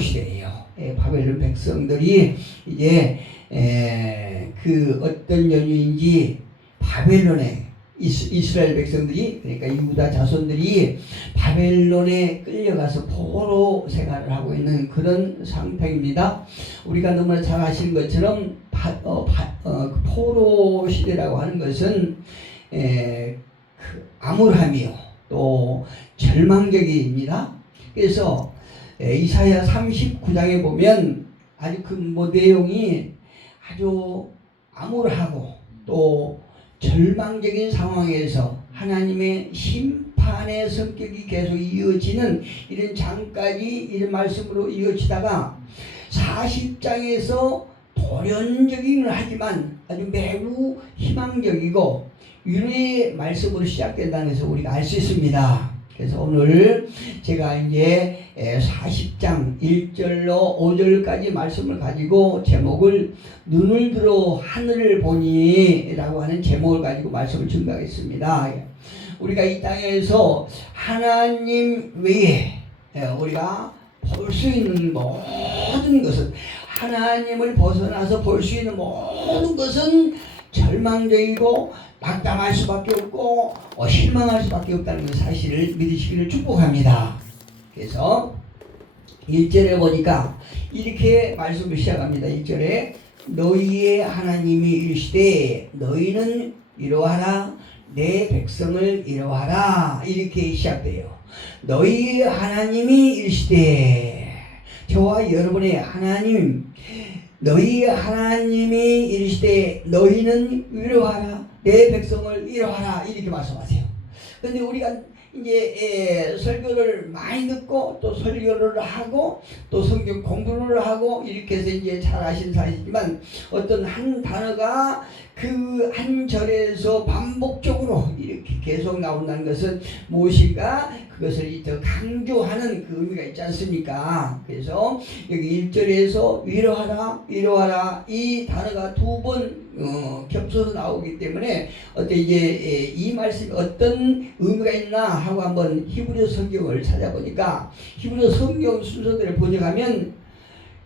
시대예요. 바벨론 백성들이 이제 그 어떤 연유인지 바벨론에 이스라엘 백성들이, 그러니까 유다 자손들이 바벨론에 끌려가서 포로 생활을 하고 있는 그런 상태입니다. 우리가 너무나 잘 아시는 것처럼 포로 시대라고 하는 것은 암울함이요, 또 절망적입니다. 그래서 이사야 39장에 보면 아주 그 내용이 아주 암울하고 또 절망적인 상황에서 하나님의 심판의 성격이 계속 이어지는 이런 장까지 이런 말씀으로 이어지다가 40장에서 도련적이긴 하지만 아주 매우 희망적이고 위로의 말씀으로 시작된다는 것을 우리가 알 수 있습니다. 그래서 오늘 제가 이제 40장 1절로 5절까지 말씀을 가지고 제목을 눈을 들어 하늘을 보니 라고 하는 제목을 가지고 말씀을 증거하겠습니다. 우리가 이 땅에서 하나님 외에 우리가 볼 수 있는 모든 것은, 하나님을 벗어나서 볼 수 있는 모든 것은 절망적이고 낙담할 수밖에 없고 실망할 수밖에 없다는 사실을 믿으시기를 축복합니다. 그래서 1절에 보니까 이렇게 말씀을 시작합니다. 1절에 너희의 하나님이 이르시되 너희는 이러하라, 내 백성을 이러하라, 이렇게 시작돼요. 너희 하나님이 이르시되, 저와 여러분의 하나님, 너희 하나님이 이르시되 너희는 위로하라, 내 백성을 위로하라, 이렇게 말씀하세요. 그런데 우리가 이제 설교를 많이 듣고 또 설교를 하고 또 성경 공부를 하고 이렇게 해서 이제 잘 아시는 사실이지만, 어떤 한 단어가 그 한 절에서 반복적으로 이렇게 계속 나온다는 것은 무엇인가, 그것을 더 강조하는 그 의미가 있지 않습니까? 그래서 여기 1절에서 위로하라, 위로하라, 이 단어가 두 번 겹쳐서 나오기 때문에 어때 이제 이 말씀이 어떤 의미가 있나 하고 한번 히브리 성경을 찾아보니까, 히브리 성경 순서대로 번역하면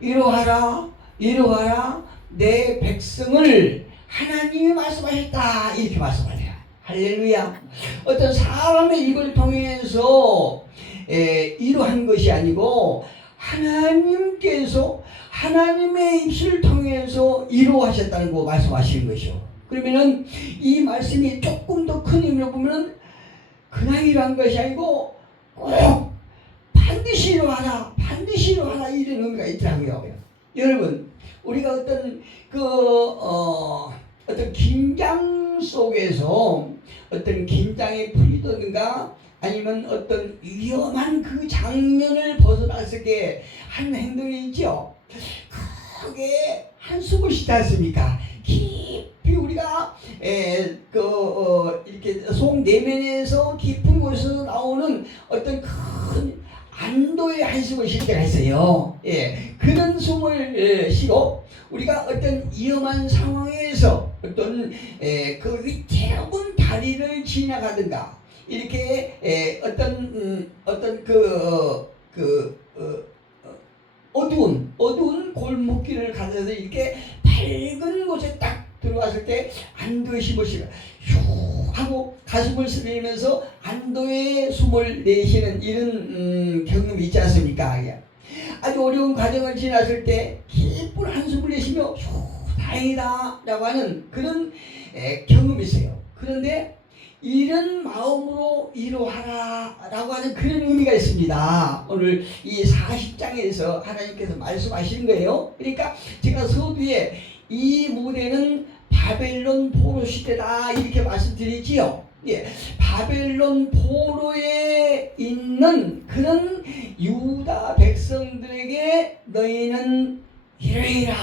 위로하라, 위로하라, 내 백성을 하나님이 말씀하셨다, 이렇게 말씀하세요. 할렐루야. 어떤 사람의 입을 통해서 이루한 것이 아니고 하나님께서 하나님의 입술을 통해서 이루하셨다는 거 말씀하시는 것이요. 그러면은 이 말씀이 조금 더 큰 의미로 보면 그냥 이루한 것이 아니고 꼭 반드시 이루하라, 반드시 이루하라, 이런 의미가 있더라고요. 여러분, 우리가 어떤 어떤 긴장 속에서 어떤 긴장이 풀리든가 아니면 어떤 위험한 그 장면을 벗어났을 때 한 행동이 있죠. 크게 한숨을 쉬지 않습니까? 깊이 우리가 이렇게 속 내면에서 깊은 곳에서 나오는 어떤 큰 안도의 한숨을 쉴 때가 있어요. 그런 숨을 쉬고, 우리가 어떤 위험한 상황에서 어떤 그 위태로운 다리를 지나가든가, 이렇게 어떤 어두운 골목길을 가서 이렇게 밝은 곳에 딱 들어왔을 때 안도의 숨을 쉬고 휴 하고 가슴을 쓰리면서 안도의 숨을 내쉬는 이런 경험이 있지 않습니까? 아주 어려운 과정을 지났을 때 기쁜 한숨을 내쉬며 휴 다행이다 라고 하는 그런 경험이 있어요. 그런데 이런 마음으로 이루하라 라고 하는 그런 의미가 있습니다. 오늘 이 40장에서 하나님께서 말씀하시는 거예요. 그러니까 제가 서두에 이 무대는 바벨론 포로 시대다 이렇게 말씀드리지요. 바벨론 포로에 있는 그런 유다 백성들에게 너희는 이러이라,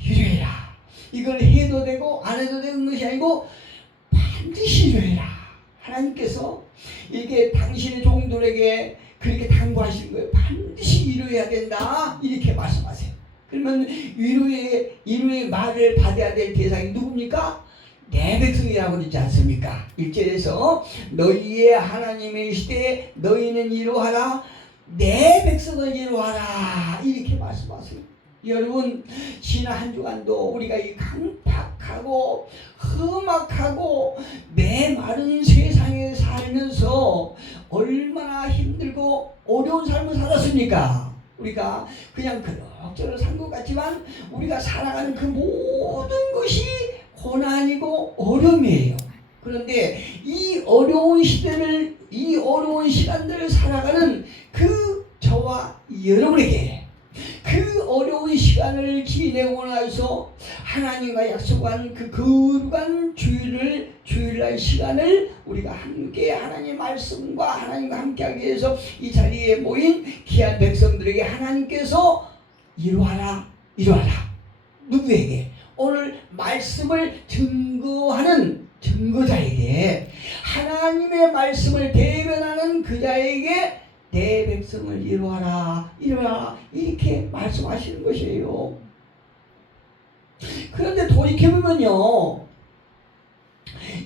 이러이라, 이걸 해도 되고 안 해도 되는 것이 아니고 반드시 이루어라. 하나님께서 이게 당신의 종들에게 그렇게 당부하시는 거예요. 반드시 이루어야 된다, 이렇게 말씀하세요. 그러면 위로의 말을 받아야 될 대상이 누굽니까? 내 백성이라고 그러지 않습니까? 1절에서 너희의 하나님의 시대에 너희는 이루하라, 내 백성을 이루어라 이렇게 말씀하세요. 여러분 지난 한 주간도 우리가 이 강팍하고 험악하고 메마른 세상에 살면서 얼마나 힘들고 어려운 삶을 살았습니까? 우리가 그냥 그럭저럭 산 것 같지만 우리가 살아가는 그 모든 것이 고난이고 어려움이에요. 그런데 이 어려운 시대를, 이 어려운 시간들을 살아가는 그 저와 여러분에게 그 어려운 시간을 지내고 나서 하나님과 약속한 그 거룩한 주일날 시간을 우리가 함께 하나님의 말씀과 하나님과 함께하기 위해서 이 자리에 모인 귀한 백성들에게 하나님께서 이루어라 누구에게? 오늘 말씀을 증거하는 증거자에게, 하나님의 말씀을 대변하는 그 자에게 내 백성을 이루어라 이렇게 말씀하시는 것이에요. 그런데 돌이켜보면요,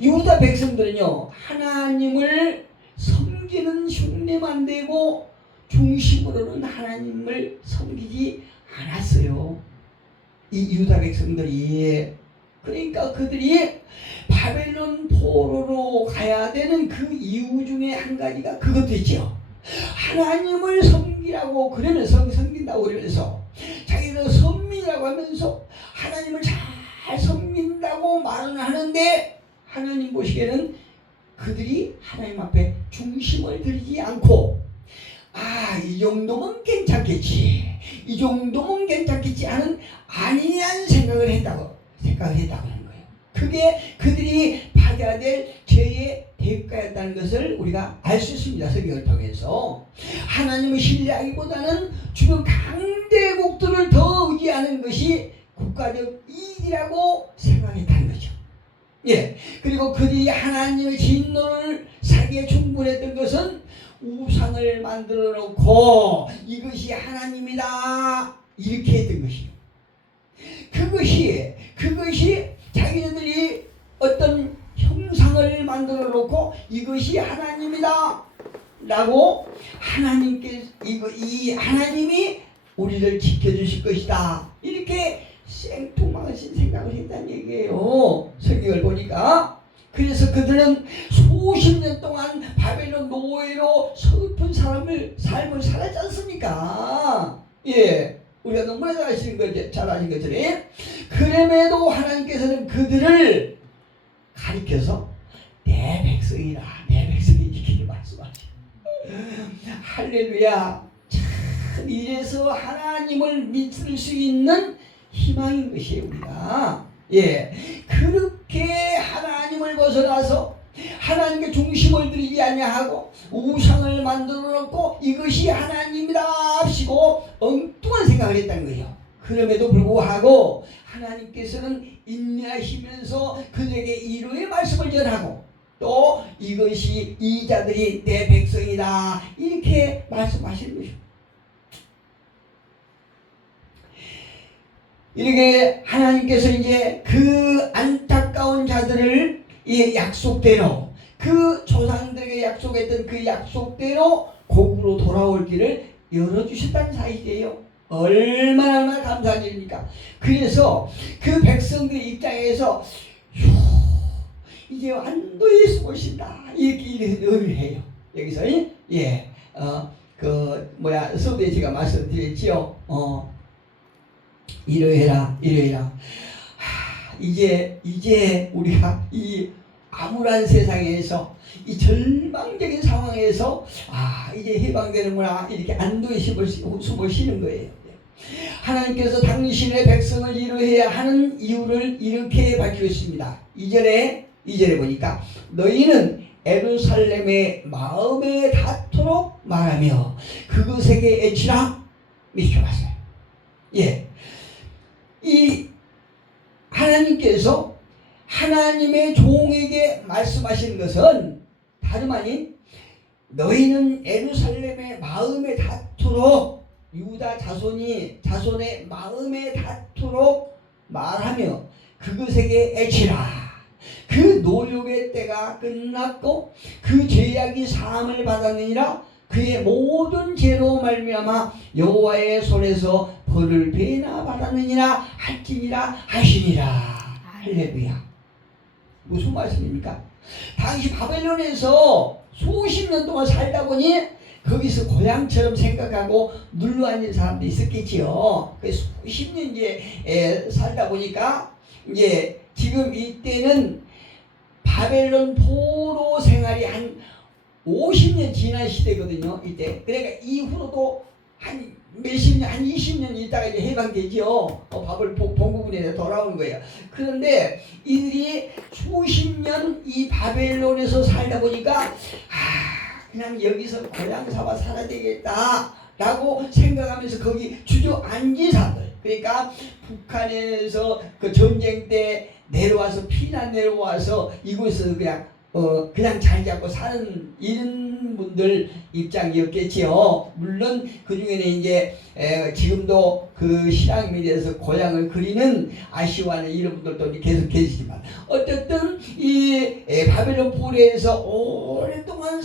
유다 백성들은요 하나님을 섬기는 흉내만 내고 중심으로는 하나님을 섬기지 않았어요. 이 유다 백성들이, 그러니까 그들이 바벨론 포로로 가야 되는 그 이유 중에 한 가지가 그것도 있죠. 하나님을 섬기라고 그러면서, 섬긴다고 그러면서 자기는 선민이라고 하면서 하나님을 잘 섬긴다고 말은 하는데, 하나님 보시기에는 그들이 하나님 앞에 중심을 들이지 않고, 이 정도면 괜찮겠지, 이 정도면 괜찮겠지 하는 안이한 생각을 했다고 하는 거예요. 그게 그들이 받아야 될 죄의 대가였다는 것을 우리가 알 수 있습니다. 성경을 통해서. 하나님을 신뢰하기보다는 주변 강대국들을 더 의지하는 것이 국가적 이익이라고 생각했다는 거죠. 예. 그리고 그들이 하나님의 진노를 사기에 충분했던 것은 우상을 만들어 놓고 이것이 하나님이다 이렇게 했던 것이에요. 그것이 자기네들이 어떤 형상을 만들어 놓고 이것이 하나님이다 라고, 이 하나님이 우리를 지켜주실 것이다 이렇게 생뚱맞은 생각을 했다는 얘기예요. 성경을 보니까. 그래서 그들은 수십 년 동안 바벨론 노예로 슬픈 삶을 살았지 않습니까? 예, 우리가 너무나 잘 아시는 것처럼. 그럼에도 하나님께서는 그들을 가리켜서 내 백성이라, 내 백성이 이렇게 말씀하죠. 할렐루야. 참 이래서 하나님을 믿을 수 있는 희망인 것이에요, 우리가. 예, 그렇게 하나님을 벗어나서 하나님께 중심을 들이지 아니하고 우상을 만들어 놓고 이것이 하나님이다 하시고 엉뚱한 생각을 했다는 거예요. 그럼에도 불구하고 하나님께서는 인내하시면서 그들에게 이루의 말씀을 전하고, 또 이것이 이 자들이 내 백성이다 이렇게 말씀하시는 것이죠. 이렇게 하나님께서 이제 그 안타까운 자들을 이 약속대로, 그 조상들에게 약속했던 그 약속대로 곡으로 돌아올 길을 열어주셨다는 사실이에요. 얼마나 감사한 일입니까? 그래서 그 백성들 입장에서 이제 완도에 숨으신다 이렇게 늘 해요. 여기서 서두에 제가 말씀드렸지요. 이러해라. 이제 우리가 이 암울한 세상에서, 이 절망적인 상황에서 이제 해방되는구나 이렇게 안도의 숨을 쉬는 거예요. 하나님께서 당신의 백성을 이루어야 하는 이유를 이렇게 밝히셨습니다. 2절에 보니까 너희는 예루살렘의 마음에 닿도록 말하며 그것에게 애치라 이렇게 왔어요. 예, 이 하나님께서 하나님의 종에게 말씀하시는 것은 다름 아닌 너희는 예루살렘의 마음에 닿도록, 유다 자손의 마음에 닿도록 말하며 그것에게 애치라. 그 노력의 때가 끝났고 그 죄악이 사함을 받았느니라. 그의 모든 죄로 말미암아 여호와의 손에서 벌을 배나 받았느니라 할지니라 하시니라. 할렐루야. 무슨 말씀입니까? 당시 바벨론에서 수십 년 동안 살다 보니 거기서 고향처럼 생각하고 눌러앉은 사람도 있었겠지요. 수십 년 이제 살다 보니까 이제 지금 이때는 바벨론 포로 생활이 한 50년 지난 시대거든요. 이때. 그러니까 이후로도 한 몇십 년, 한 20년 있다가 이제 해방되죠. 바벨 본국에 돌아오는 거예요. 그런데 이들이 수십 년 이 바벨론에서 살다 보니까 그냥 여기서 고향 삼아 살아야 되겠다 라고 생각하면서 거기 주저앉은 사람들. 그러니까 북한에서 그 전쟁 때 내려와서 피난 내려와서 이곳에서 그냥 잘 잡고 사는 이런 분들 입장이었겠지요. 물론 그 중에는 이제 지금도 그 신앙민에서 고향을 그리는 아시와는 이런 분들도 계속 계시지만 어쨌든 이 바벨론 포로에서 오랫동안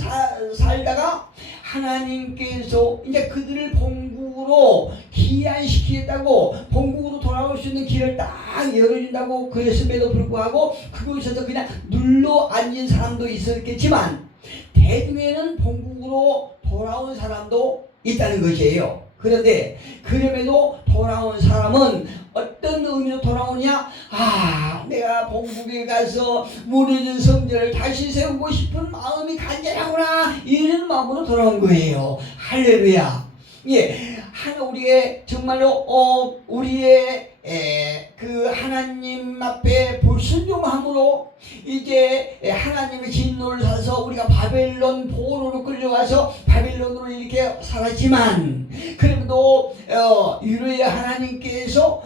살다가 하나님께서 이제 그들을 본국으로 귀환시키겠다고 본국으로 돌아올 수 있는 길을 딱 열어준다고 그랬음에도 불구하고 그곳에서 그냥 눌러 앉은 사람도 있었겠지만 대중에는 본국으로 돌아온 사람도 있다는 것이에요. 그런데 그럼에도 돌아온 사람은 어떤 의미로 돌아오냐? 내가 본국에 가서 무너진 성전을 다시 세우고 싶은 마음이 간절하구나 이런 마음으로 돌아온 거예요. 할렐루야. 예, 우리의 정말로 우리의 그 하나님 앞에 불순종함으로 이제 하나님의 진노를 사서 우리가 바벨론 포로로 끌려가서 바벨론으로 이렇게 살았지만 그래도 유로의 하나님께서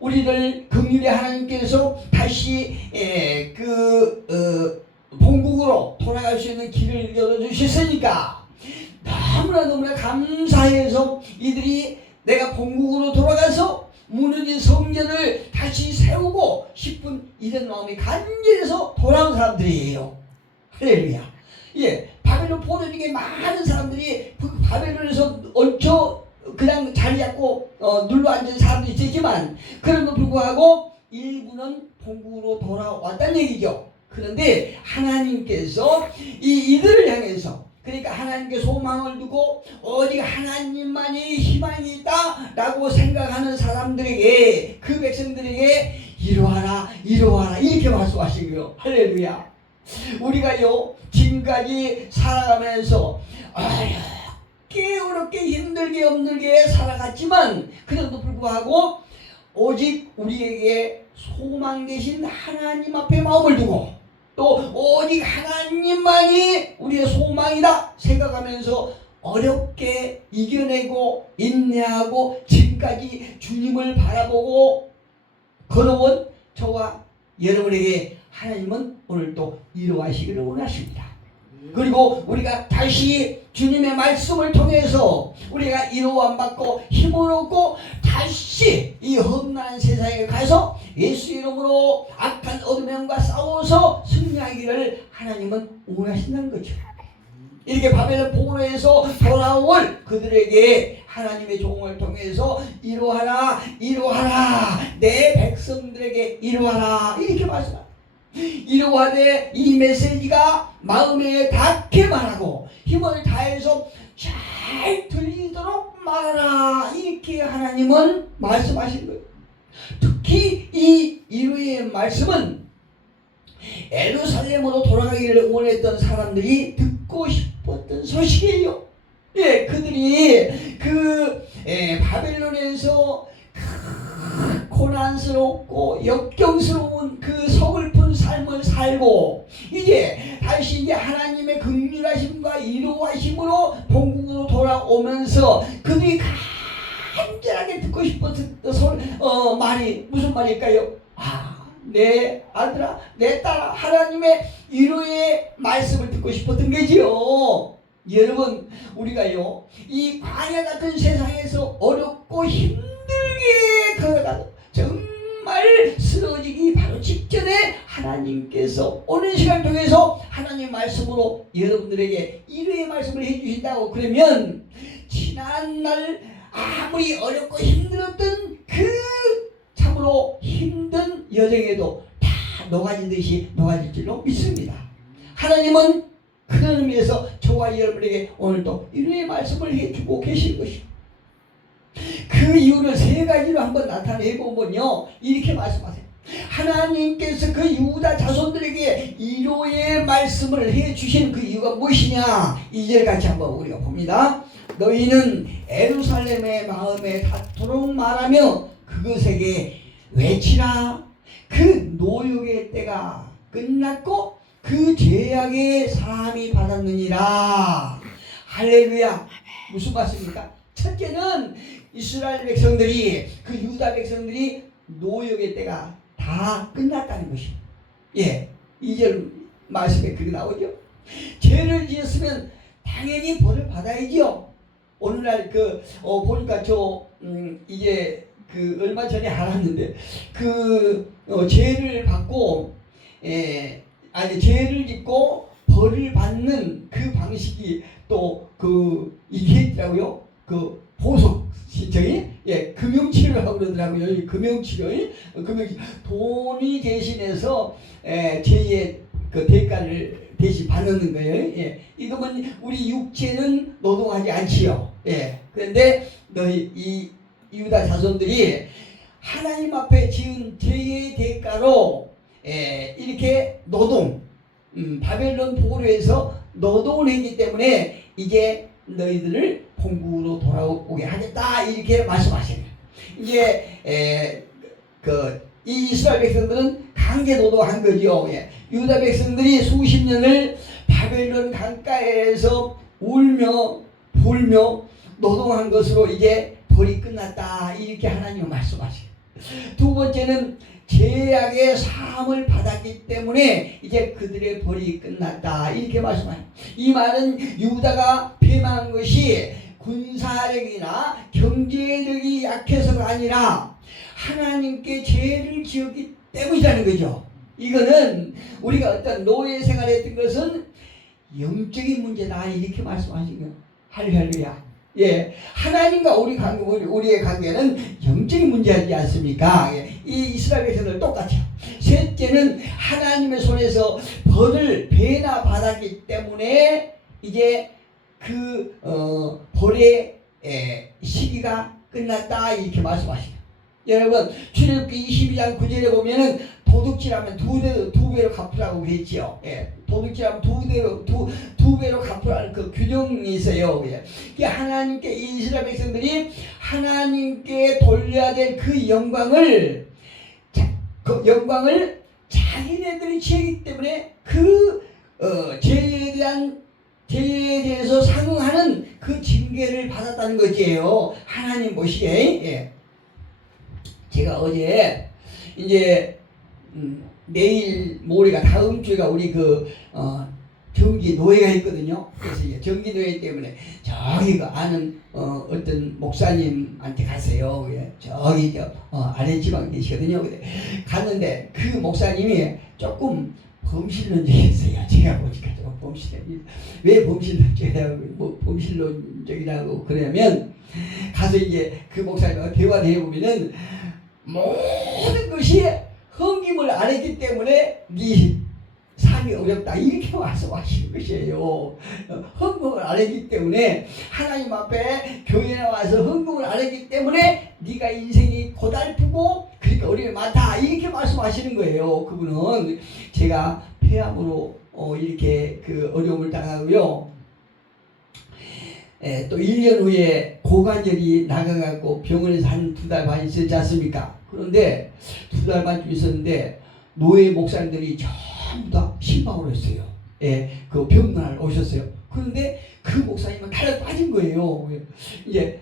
우리를 긍휼의 하나님께서 다시 본국으로 돌아갈 수 있는 길을 열어주셨으니까 너무나 감사해서 이들이 내가 본국으로 돌아가서 무너진 성전을 다시 세우고 싶은 이런 마음이 간절해서 돌아온 사람들이에요. 할렐루야. 예, 바벨론 포로 중에 많은 사람들이 바벨론에서 얹혀 그냥 자리 잡고 눌러 앉은 사람도 있지만 그럼에도 불구하고 일부는 본국으로 돌아왔다는 얘기죠. 그런데 하나님께서 이들을 향해서 그러니까 하나님께 소망을 두고 오직 하나님만이 희망이 있다라고 생각하는 사람들에게 그 백성들에게 이러하라 이렇게 말씀하신 거예요. 할렐루야. 우리가요 지금까지 살아가면서 어렵게 힘들게 살아갔지만 그래도 불구하고 오직 우리에게 소망 되신 하나님 앞에 마음을 두고 또 오직 하나님만이 우리의 소망이다 생각하면서 어렵게 이겨내고 인내하고 지금까지 주님을 바라보고 걸어온 저와 여러분에게 하나님은 오늘 또 이루하시기를 원하십니다. 그리고 우리가 다시 주님의 말씀을 통해서 우리가 이루함 받고 힘을 얻고 다시 이 험난한 세상에 가서 예수 이름으로 악한 어둠과 싸워서 승리하기를 하나님은 원하신다는 거죠. 이렇게 바벨론 포로에서 돌아올 그들에게 하나님의 종을 통해서 이루하라 내 백성들에게 이루하라 이렇게 말씀합니다. 이루하되 이 메시지가 마음에 닿게 말하고 힘을 다해서 잘 들리도록 말하라 이렇게 하나님은 말씀하신 거예요. 특히 이 이루의 말씀은 예루살렘으로 돌아가기를 원했던 사람들이 듣고 싶었던 소식이에요. 예, 그들이 바벨론에서 고난스럽고 역경스러운 그 서글픈 삶을 살고 이제 다시 하나님의 긍휼하심과 이루하심으로 본국으로 돌아오면서 그들이 간절하게 듣고 싶었던 말이 무슨 말일까요? 내 아들아 내 딸아 하나님의 이루의 말씀을 듣고 싶었던 거지요. 여러분 우리가요 이 광야 같은 세상에서 어렵고 힘들게 걸어가도 정말 쓰러지기 바로 직전에 하나님께서 오는 시간을 통해서 하나님 말씀으로 여러분들에게 이루의 말씀을 해주신다고 그러면 지난날 아무리 어렵고 힘들었던 그 참으로 힘든 여정에도 다 녹아지듯이 녹아질 줄로 믿습니다. 하나님은 그런 의미에서 저와 여러분에게 오늘도 이런 말씀을 해주고 계신 것이요. 그 이유를 세 가지로 한번 나타내 보면요, 이렇게 말씀하세요. 하나님께서 그 유다 자손들에게 이로의 말씀을 해주신 그 이유가 무엇이냐, 2절 같이 한번 우리가 봅니다. 너희는 예루살렘의 마음에 닿도록 말하며 그것에게 외치라. 그 노역의 때가 끝났고 그 죄악의 사함이 받았느니라. 할렐루야. 무슨 말씀입니까? 첫째는 이스라엘 백성들이, 그 유다 백성들이 노역의 때가 다 끝났다는 것입니다. 예, 2절 말씀에 그게 나오죠. 죄를 지었으면 당연히 벌을 받아야죠. 오늘날 보니까 이제 얼마 전에 알았는데 죄를 받고 죄를 짓고 벌을 받는 그 방식이 또 이게 있더라고요. 보석 신청이 금융치료를 하고 그러더라고요. 금융치료 돈이 대신해서 죄의 대가를 대신 받는 거예요. 이거면 우리 육체는 노동하지 않지요. 그런데 너희 이 유다 자손들이 하나님 앞에 지은 죄의 대가로 이렇게 바벨론 포로에서 노동을 했기 때문에 이제 너희들을 본국으로 돌아오게 하겠다, 이렇게 말씀하십니다. 이제 이 이스라엘 백성들은 강제 노동한 거죠. 유다 백성들이 수십 년을 바벨론 강가에서 울며 불며 노동한 것으로 이제 벌이 끝났다, 이렇게 하나님은 말씀하세요. 두 번째는 죄악의 사함을 받았기 때문에 이제 그들의 벌이 끝났다, 이렇게 말씀해요. 이 말은 유다가 패망한 것이 군사력이나 경제력이 약해서가 아니라 하나님께 죄를 지었기 때문이라는 거죠. 이거는 우리가 어떤 노예 생활했던 것은 영적인 문제다, 이렇게 말씀하신 거예요. 할렐루야. 하나님과 우리의 관계는 영적인 문제이지 않습니까? 이 이스라엘 백성들 똑같아요. 셋째는 하나님의 손에서 벌을 배나 받았기 때문에 이제 벌의 시기가 끝났다, 이렇게 말씀하시죠. 여러분, 출애굽기 22장 9절에 보면은 도둑질하면 두 배로 갚으라고 그랬지요. 도둑질하면 두 배로 갚으라는 그 규정이 있어요. 하나님께, 이 이스라엘 백성들이 하나님께 돌려야 될 그 영광을 자기네들이 취하기 때문에 죄에 대해서 상응하는 그 징계를 받았다는 것이에요. 하나님 보시기에. 제가 어제 이제 내일 모레가 다음 주가 우리 정기 노예가 있거든요. 그래서 이제 정기 노예 때문에 저기 아는 어떤 목사님한테 갔어요. 저기 아래 지방 계시거든요. 갔는데 그 목사님이 조금 범실론적이었어요. 제가 보니까 조금 범실론적. 왜 범실론적이라고 범실론적이라고 그러냐면, 가서 이제 그 목사님과 대화를 해보면은 모든 것이 헌금을 안 했기 때문에 네 삶이 어렵다, 이렇게 말씀하시는 것이에요. 헌금을 안 했기 때문에, 하나님 앞에 교회에 나와서 헌금을 안 했기 때문에 네가 인생이 고달프고 그러니까 어려움이 많다, 이렇게 말씀하시는 거예요. 그분은 제가 폐암으로 이렇게 어려움을 당하고요. 또 1년 후에 고관절이 나가갖고 병원에서 한 2달 반 있었지 않습니까? 그런데 2달 반쯤 있었는데 노예 목사님들이 전부 다 신방으로 했어요. 그 병날 오셨어요. 그런데 그 목사님은 달에 빠진 거예요. 이제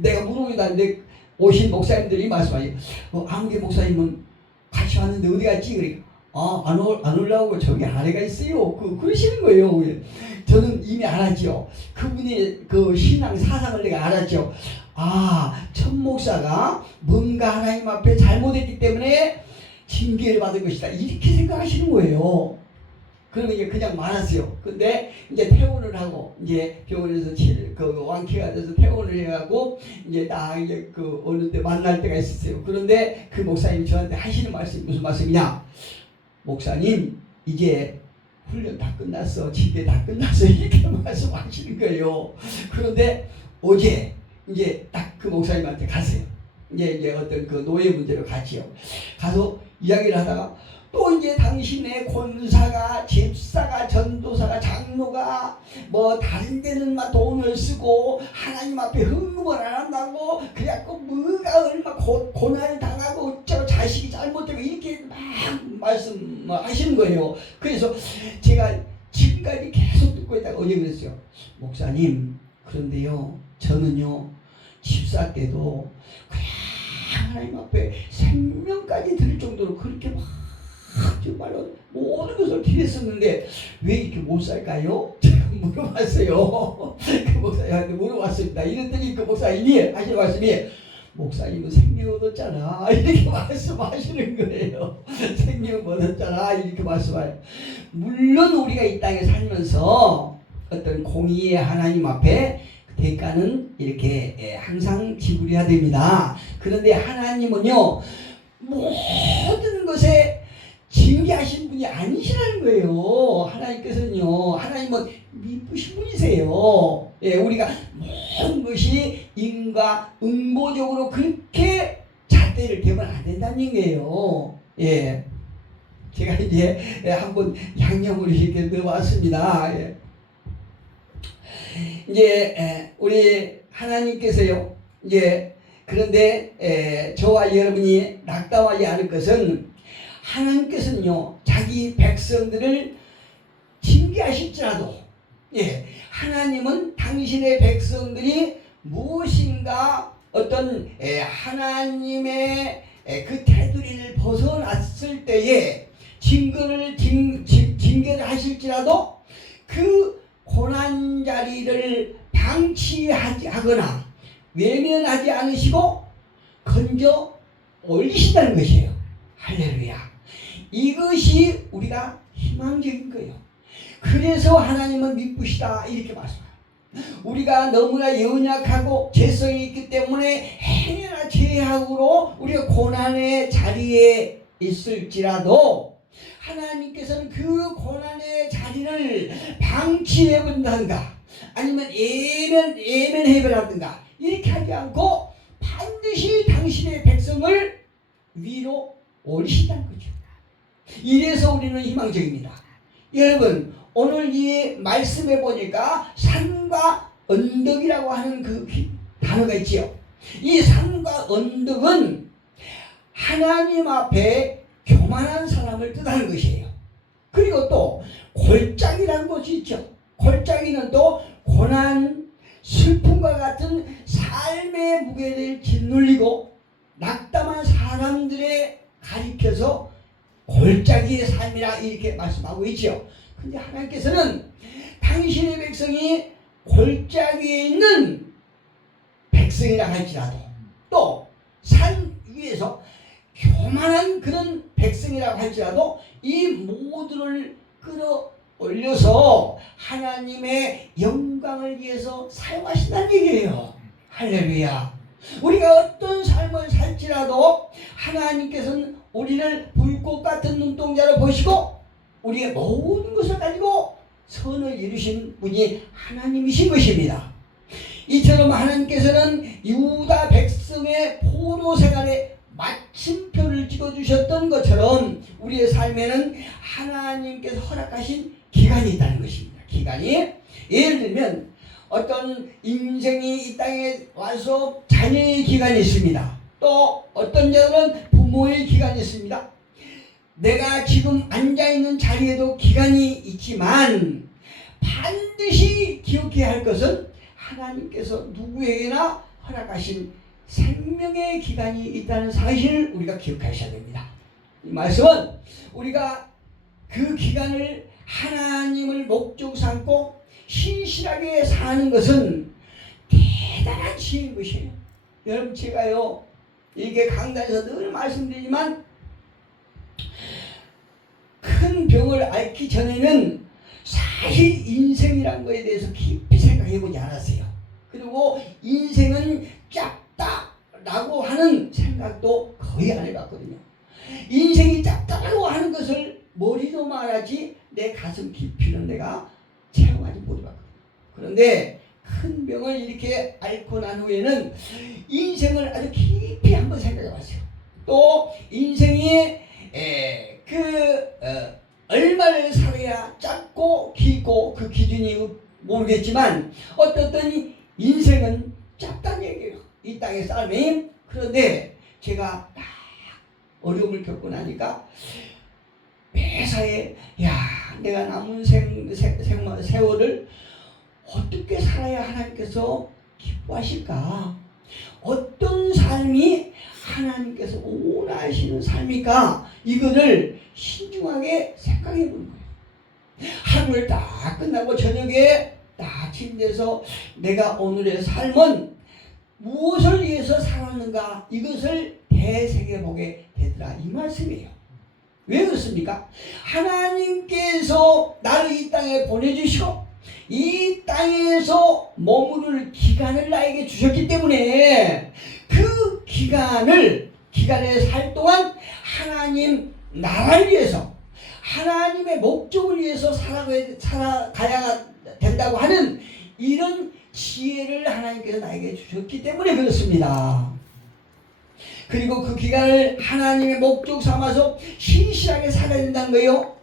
내가 물어보다 오신 목사님들이 말씀하세요. 아무개 목사님은 같이 왔는데 어디 갔지? 그러니까 안 올라오고 저기 아래가 있어요. 그러시는 거예요. 저는 이미 알았죠. 그분의 신앙 사상을 내가 알았죠. 천 목사가 뭔가 하나님 앞에 잘못했기 때문에 징계를 받은 것이다, 이렇게 생각하시는 거예요. 그러면 이제 그냥 말았어요. 근데 이제 퇴원을 하고 이제 병원에서 완쾌가 돼서 퇴원을 해가고 이제 딱 이제 그 어느 때 만날 때가 있었어요. 그런데 그 목사님이 저한테 하시는 말씀이 무슨 말씀이냐? 목사님 이제 훈련 다 끝났어. 집회 다 끝났어. 이렇게 말씀하시는 거예요. 그런데 어제 이제 딱 그 목사님한테 갔어요. 이제 어떤 그 노예 문제로 갔지요. 가서 이야기를 하다가 또 이제 당신의 권사가, 집사가, 전도사가, 장로가 뭐 다른 데는 막 돈을 쓰고 하나님 앞에 헌금을 안 한다고 그래갖고 뭐가 얼마 고난을 당하고 어쩌고 자식이 잘못되고 이렇게 막 말씀하시는 거예요. 그래서 제가 지금까지 계속 듣고 있다가 어제 그랬어요. 목사님 그런데요 저는요 집사 때도 그냥 하나님 앞에 생명까지 드릴 정도로 그렇게 막 정말로 모든 것을 드렸었는데 왜 이렇게 못 살까요? 제가 물어봤어요. 그 목사님한테 물어봤습니다. 이랬더니 그 목사님이 하시는 말씀이 목사님은 생명 얻었잖아 이렇게 말씀하시는 거예요. 생명 얻었잖아 이렇게 말씀하요. 물론 우리가 이 땅에 살면서 어떤 공의의 하나님 앞에 대가는 이렇게 항상 지불해야 됩니다. 그런데 하나님은요 모든 것에 징계하신 분이 아니시라는 거예요. 하나님께서는요 하나님은 미쁘신 분이세요. 우리가 모든 것이 인과 응보적으로 그렇게 잣대를 대면 안 된다는 얘기예요. 제가 이제 한번 양념을 이렇게 넣어봤습니다. 이제 우리 하나님께서요 이제 그런데 저와 여러분이 낙담하지 않을 것은 하나님께서는요 자기 백성들을 징계하실지라도 하나님은 당신의 백성들이 무엇인가 어떤 하나님의 그 테두리를 벗어났을 때에 징계를 하실지라도 그 고난 자리를 방치하거나 외면하지 않으시고 건져 올리신다는 것이에요. 할렐루야. 이것이 우리가 희망적인 거예요. 그래서 하나님은 미쁘시다 이렇게 말씀해요. 우리가 너무나 연약하고 죄성이 있기 때문에 행여나 죄악으로 우리가 고난의 자리에 있을지라도 하나님께서는 그 고난의 자리를 방치해본다든가 아니면 예면해버라든가 이렇게 하지 않고 반드시 당신의 백성을 위로 올리신다는 거죠. 이래서 우리는 희망적입니다. 여러분 오늘 이 말씀에 보니까 산과 언덕이라고 하는 그 단어가 있지요. 이 산과 언덕은 하나님 앞에 교만한 사람을 뜻하는 것이에요. 그리고 또 골짜기라는 것이 있죠. 골짜기는 또 고난, 슬픔과 같은 삶의 무게를 짓눌리고 낙담한 사람들에 가리켜서 골짜기의 삶이라 이렇게 말씀하고 있죠. 근데 하나님께서는 당신의 백성이 골짜기에 있는 백성이라 할지라도 또 산 위에서 교만한 그런 백성이라고 할지라도 이 모두를 끌어올려서 하나님의 영광을 위해서 사용하신다는 얘기예요. 할렐루야. 우리가 어떤 삶을 살지라도 하나님께서는 우리를 불꽃 같은 눈동자로 보시고 우리의 모든 것을 가지고 선을 이루신 분이 하나님이신 것입니다. 이처럼 하나님께서는 유다 백성의 포로 생활에 마침표를 찍어주셨던 것처럼 우리의 삶에는 하나님께서 허락하신 기간이 있다는 것입니다. 기간이 예를 들면 어떤 인생이 이 땅에 와서 자녀의 기간이 있습니다. 또 어떤 자들은 부모의 기간이 있습니다. 내가 지금 앉아있는 자리에도 기간이 있지만 반드시 기억해야 할 것은 하나님께서 누구에게나 허락하신 생명의 기간이 있다는 사실을 우리가 기억하셔야 됩니다. 이 말씀은 우리가 그 기간을 하나님을 목적 삼고 신실하게 사는 것은 대단한 지혜인 것이에요. 여러분 제가요 이게 강단에서 늘 말씀드리지만 큰 병을 앓기 전에는 사실 인생이란 거에 대해서 깊이 생각해 보지 않았어요. 그리고 인생은 짧다라고 하는 생각도 거의 안 해봤거든요. 인생이 짧다라고 하는 것을 머리도 말하지 내 가슴 깊이는 내가 체험하지 못해봤거든요. 그런데 큰 병을 이렇게 앓고 난 후에는 인생을 아주 깊이 한번 생각해 봤어요. 또 인생이 얼마를 살아야 짧고 길고 그 기준이 모르겠지만 어떻든 인생은 짧다는 얘기예요. 이 땅의 삶이. 그런데 제가 딱 어려움을 겪고 나니까 매사에 내가 남은 세월을 어떻게 살아야 하나님께서 기뻐하실까? 어떤 삶이 하나님께서 원하시는 삶일까? 이거를 신중하게 생각해 보는 거예요. 하루를 다 끝나고 저녁에 딱 침대에서 내가 오늘의 삶은 무엇을 위해서 살았는가? 이것을 되새겨 보게 되더라. 이 말씀이에요. 왜 그렇습니까? 하나님께서 나를 이 땅에 보내주시고 이 땅에서 머무를 기간을 나에게 주셨기 때문에 그 기간에 살 동안 하나님 나라를 위해서 하나님의 목적을 위해서 살아가야 된다고 하는 이런 지혜를 하나님께서 나에게 주셨기 때문에 그렇습니다. 그리고 그 기간을 하나님의 목적 삼아서 신실하게 살아야 된다는 거예요.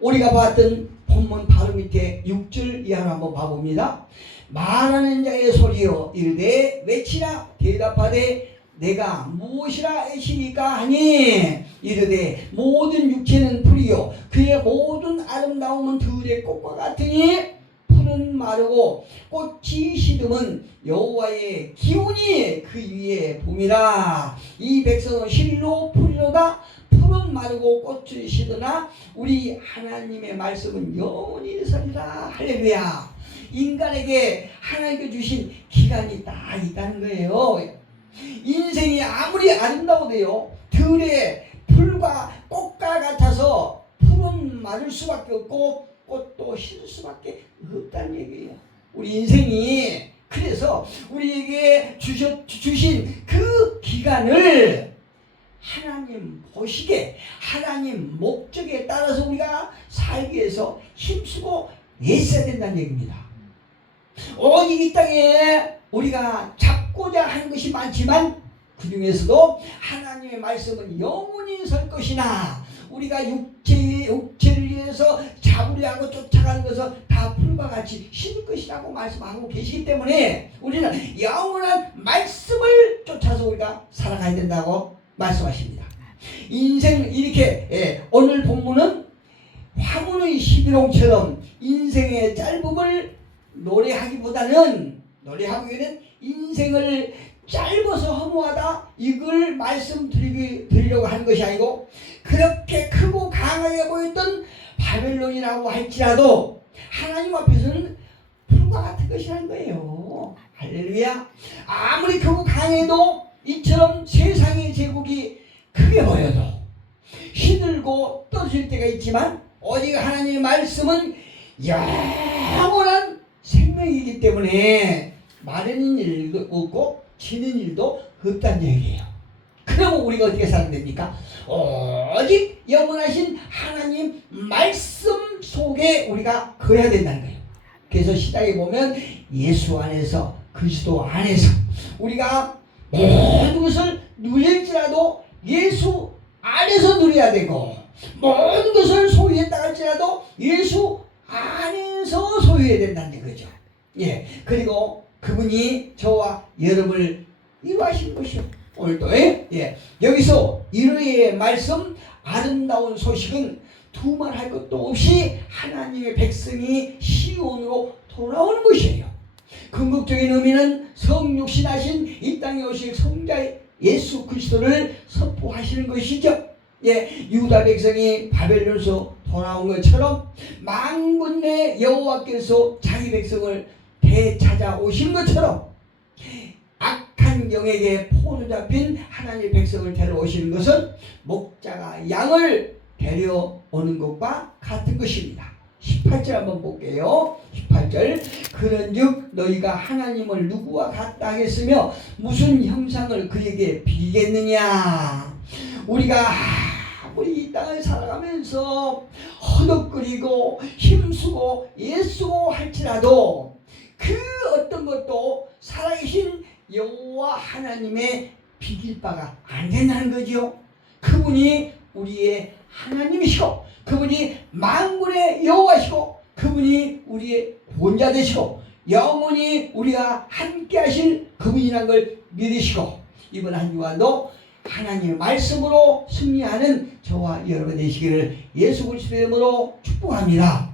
우리가 봤던 본문 바로 밑에 6절 이하를 한번 봐봅니다. 말하는 자의 소리여 이르되 외치라 대답하되 내가 무엇이라 애시니까 하니 이르되 모든 육체는 풀이요 그의 모든 아름다움은 들의 꽃과 같으니 풀은 마르고 꽃이 시듬은 여호와의 기운이 그 위에 붐이라. 이 백성은 실로 풀이로다. 풀은 마르고 꽃이 시드나 우리 하나님의 말씀은 영원히 서리라. 할렐루야. 인간에게 하나님께 주신 기간이 다 있다는 거예요. 인생이 아무리 아름다워도요 들의 풀과 꽃과 같아서 풀은 마를 수밖에 없고 꽃도 실 수밖에 없다는 얘기예요. 우리 인생이 그래서 우리에게 주신 그 기간을 하나님 보시게 하나님 목적에 따라서 우리가 살기 위해서 힘쓰고 애써야 된다는 얘기입니다. 오직 이 땅에 우리가 잡고자 하는 것이 많지만 그 중에서도 하나님의 말씀은 영원히 설 것이나 우리가 육체를 위해서 잡으려 하고 쫓아가는 것은 다 풀과 같이 시들 것이라고 말씀하고 계시기 때문에 우리는 영원한 말씀을 쫓아서 우리가 살아가야 된다고 말씀하십니다. 인생 이렇게 오늘 본문은 화문의 11홍처럼 인생의 짧음을 노래하기보다는 인생을 짧아서 허무하다 이걸 말씀드리려고 하는 것이 아니고 그렇게 크고 강하게 보였던 바벨론이라고 할지라도 하나님 앞에서는 풀과 같은 것이라는 거예요. 할렐루야. 아무리 크고 강해도 이처럼 세상의 제국이 크게 보여도 시들고 떨어질 때가 있지만 오직 하나님의 말씀은 영원한 생명이기 때문에 마르는 일도 없고 지는 일도 없다는 얘기예요. 그러면 우리가 어떻게 살아야 됩니까? 오직 영원하신 하나님 말씀 속에 우리가 거해야 된다는 거예요. 그래서 시작에 보면 예수 안에서 그리스도 안에서 우리가 모든 것을 누릴지라도 예수 안에서 누려야 되고 모든 것을 소유했다 할지라도 예수 안에서 소유해야 된다는 거죠. 예, 그리고 그분이 저와 여러분을 이루하신 것이요. 오늘도 여기서 이르의 말씀 아름다운 소식은 두말할 것도 없이 하나님의 백성이 시온으로 돌아오는 것이에요. 궁극적인 의미는 성육신하신 이 땅에 오실 성자 예수 그리스도를 선포하시는 것이죠. 유다 백성이 바벨론에서 돌아온 것처럼 만군의 여호와께서 자기 백성을 되찾아오신 것처럼 악한 영에게 포로 잡힌 하나님의 백성을 데려오시는 것은 목자가 양을 데려오는 것과 같은 것입니다. 18절 한번 볼게요. 18절 그런즉 너희가 하나님을 누구와 같다 하겠으며 무슨 형상을 그에게 비겠느냐. 우리가 우리 이 땅을 살아가면서 허덕거리고 힘쓰고 애쓰고 할지라도 그 어떤 것도 살아계신 여호와 하나님의 비길 바가 안 된다는 거죠. 그분이 우리의 하나님이시고 그분이 만군의 여호와시고 그분이 우리의 구원자 되시고 영원히 우리와 함께 하실 그분이라는 걸 믿으시고 이번 한 주간도 하나님의 말씀으로 승리하는 저와 여러분 되시기를 예수 그리스도의 이름으로 축복합니다.